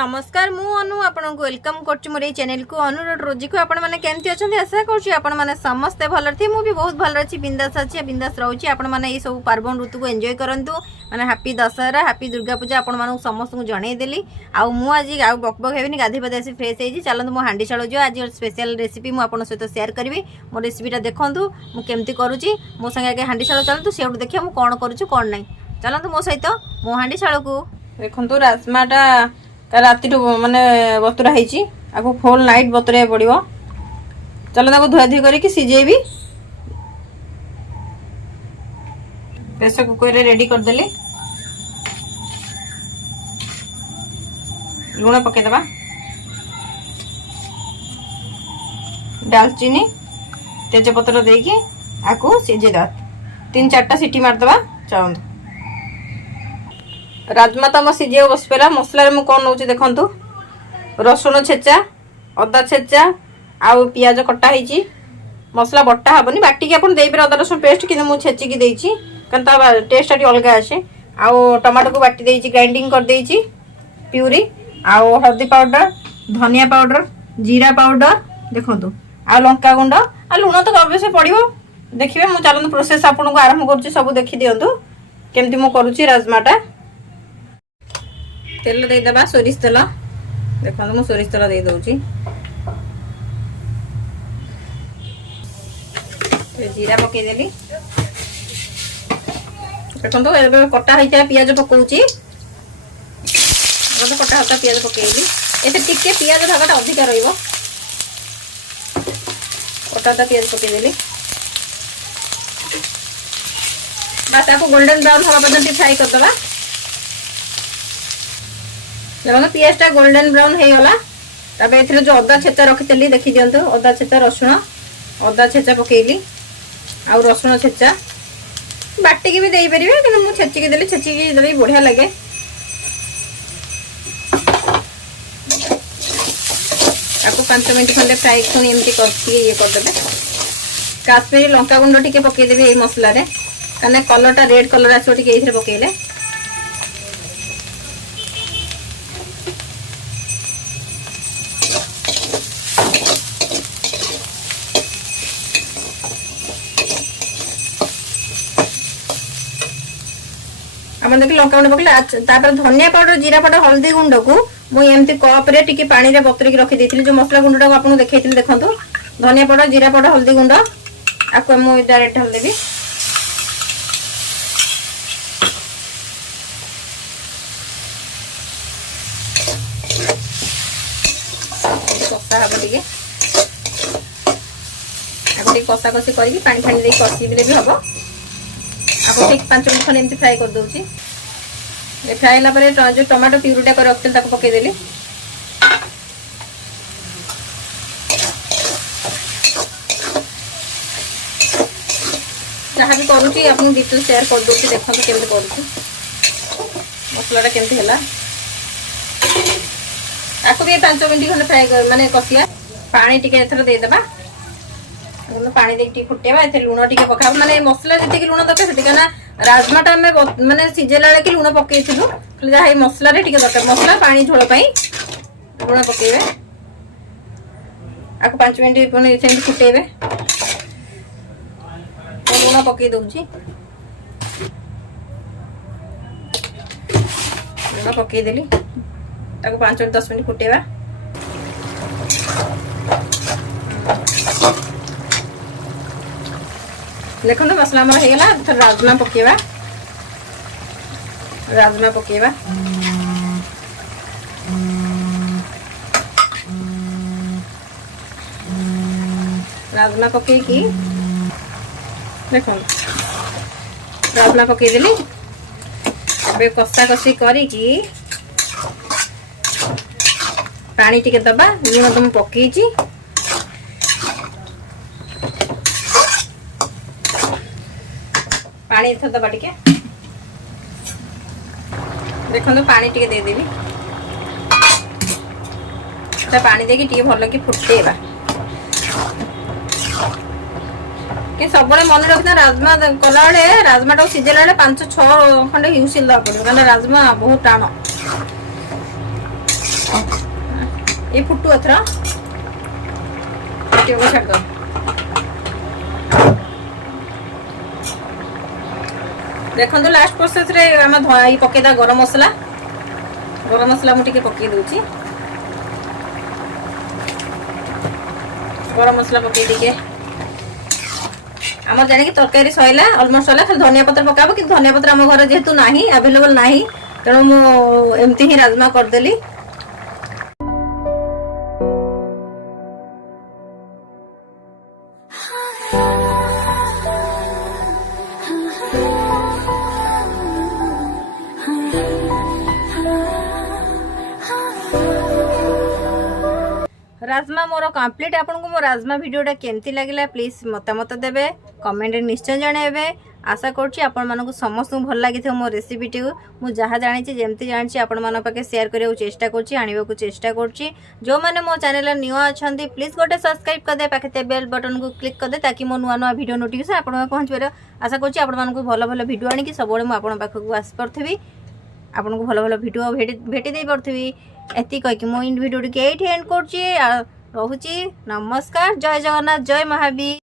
नमस्कार मु अनु आपन को वेलकम करछु मोर ए चैनल को अनुरोध रोजी को आपण माने केमती अछंती आशा करछु आपण माने समस्त भल थी मु भी बहुत भल रही बिंदास अछि बिंदास रहउछि आपण माने ए सब पार्वण ऋतु को एन्जॉय करंतु माने हैप्पी दशहरा हैप्पी दुर्गा पूजा आपण माने समस्त को जणै देली आ मु आज आ बकबक हेबिनी गाधी बदासी फ्रेश हेजी चलंतु मु हांडी शाळो जो आज स्पेशल रेसिपी मु आपण सहित शेयर करबी मो रेसिपीटा देखंतु मु केमती करूची मो संगे आगे हांडी शाळो चलंतु सेउट देखिया मु कोन करूछु कोन नै चलंतु मो सहित मो हांडी शाळो को देखंतु राजमाटा राति माने बतुरा होती आपको फुल नाइट बतुरा पड़ो चलो धुआ धुई करके सिझेबी प्रेसर कुकर रे रेडी करदेली लुण पकेदबा दालचीनी तेजपत्र देकी आपको सिझेदा 3-4टा सीटी मारदबा चलंतु राजमा तो आम सीझे बसपेला मसला रे मु कौन नौची देखंतु रसुण छेचा अदा छेचा आउ पियाज कटा होईची मसला बट्टा हबनी बाटी के अपन देई पर अदा रसुण पेस्ट कि मु छेची की देईची कन ता टेस्ट आटी अलग आसे आउ टमाटो को बाटी देईची ग्राइंडिंग कर देईची प्यूरी आउ हल्दी पाउडर धनिया पाउडर जीरा पाउडर देखंतु आ लंका गुंड आ लुण तो अवश्य पड़िबो देखिबे मु चलंतु प्रोसेस आपन को आरंभ करछि सब देखि दियंतु केमती मु करूछि राजमाटा तेल दे दबा सोरिष तेल देखो मु सोरिष तेल दे दउची जीरा पके देली देखो तो एबे कटा होइता पियाज पकोउची तो कटा होता पियाज पकेली एते टिके पियाज भागटा अधिक रहइबो कटाटा पियाज पके देली बस आपको गोल्डन ब्राउन हवा पर्यंत फ्राई कर दबा जब पियाजटा गोल्डन ब्राउन हो गला तब ए जो अदा छेचा रखी देखी दिंतु अदा छेचा रसुण अदा छेचा पकेली आउ रसुण छेचा बाटिकी भी दे पारे कि मुझे छेचिकी देली छेचिकी देली बढ़िया लगे आपको 5 मिनट खंडे फ्राई पुणी एमती ये करदे काश्मीरी लंका गुंड टिके पकेदेवी ये मसला रे कने कलरटा रेड कलर आसो टिके एथिरे पकेले अपन देखिए लंका गुंड पकड़े धनिया पाउडर जीरा पाउडर हल्दी गुंड को मुझे कप रे टिके पानी रे बतुरी रखी देथिली जो मसला गुंडा को आपन देखैथिली देखंतु धनिया पाउडर जीरा पाउडर हल्दी गुंड आपको मु डायरेक्ट हल देबी कसा हबो टिके आपन कसा कसी करके पानी फानी दे कसी बिले भी हबो आपको ठीक 5 मिनट खन एमती फ्राई कर दूची फ्राई होला परे जो टमाटो प्यूरीटा कर रखते ताको पके देली जहाँ भी करूची आपन डिटेल शेयर कर दूची देखो तो केमते करूची मसलाटा केमते हैला आपको भी 5 मिनट खन फ्राई कर माने कसिया पानी टिके एथरा दे देबा पानी दे फुटेबा ए लुण टिके पका माने मसला जति लुण दरकार सेति कना राजमाटा में माने सिजेला कि लुण पकेइथिलु खाली जा मसला रे टिके दरकार मसला पानी झोल पई लुण पकेबे आको 5 मिनिट पुनी सेंट फुटेबे लुण पके दउची लुण पके देली ताको 5-10 मिनिट फुटेबा देखो तो मसला हमारा हो गला तो राजमा पकेबा राजमा पके की देखो राजमा पके देली अबे कसा कसी करी की पानी टिके दबा लुण तुम पकेची पानी इथर दबा टिके देखो तो पानी टिके दे देबी पानी देके टिके भल कि फुटेबा कि सब मन रखना राजमा कला राजमाटा सीझेला 5-6 खंडे ह्यूसिल दवा पड़ो कारण राजमा बहुत टाण ये फुटू अथरा छाड़ दो। देखो लास्ट प्रोसेस रे आम पकईदा गरम मसला मुझे पकई दूची गरम मसला पकई दी आम जानिक तरकारी सैला अलमोस्ट सैला खाली धनिया पत्र पकाब कि धनिया पत्र आम घर जेहेतु ना अवेलेबल ना तेणु मुझे ही राजमा करदेली। राजमा मोर कंप्लीट आपको मो राजमा वीडियोटा केमती लगे प्लीज मतामत देवे कमेंट निश्चय जनइबे। आशा करुँची आपण मानक समस्त भल लगी मो रेसिपीटी मुझे जहाँ जानी जमती जानी आपण मान पाखे शेयर करने चेष्टा करुँची आने चेष्टा करुँची। जो मैंने मो चैनल न्यू अच्छा प्लीज गोटे सब्सक्राइब करदे पाखे बेल बटन को क्लिक करदे ताकि मो नुआ नुआ वीडियो नोटिफिकेशन आप पहुँच पार। आशा करुँची आपण मानक भल भल वीडियो आनी सब पाखक आसी पार्थी आपन को भल भल वीडियो भेटी दे पार्थी। एति कहीकि मो इन वीडियो टी एंड कर नमस्कार। जय जगन्नाथ जय महावीर।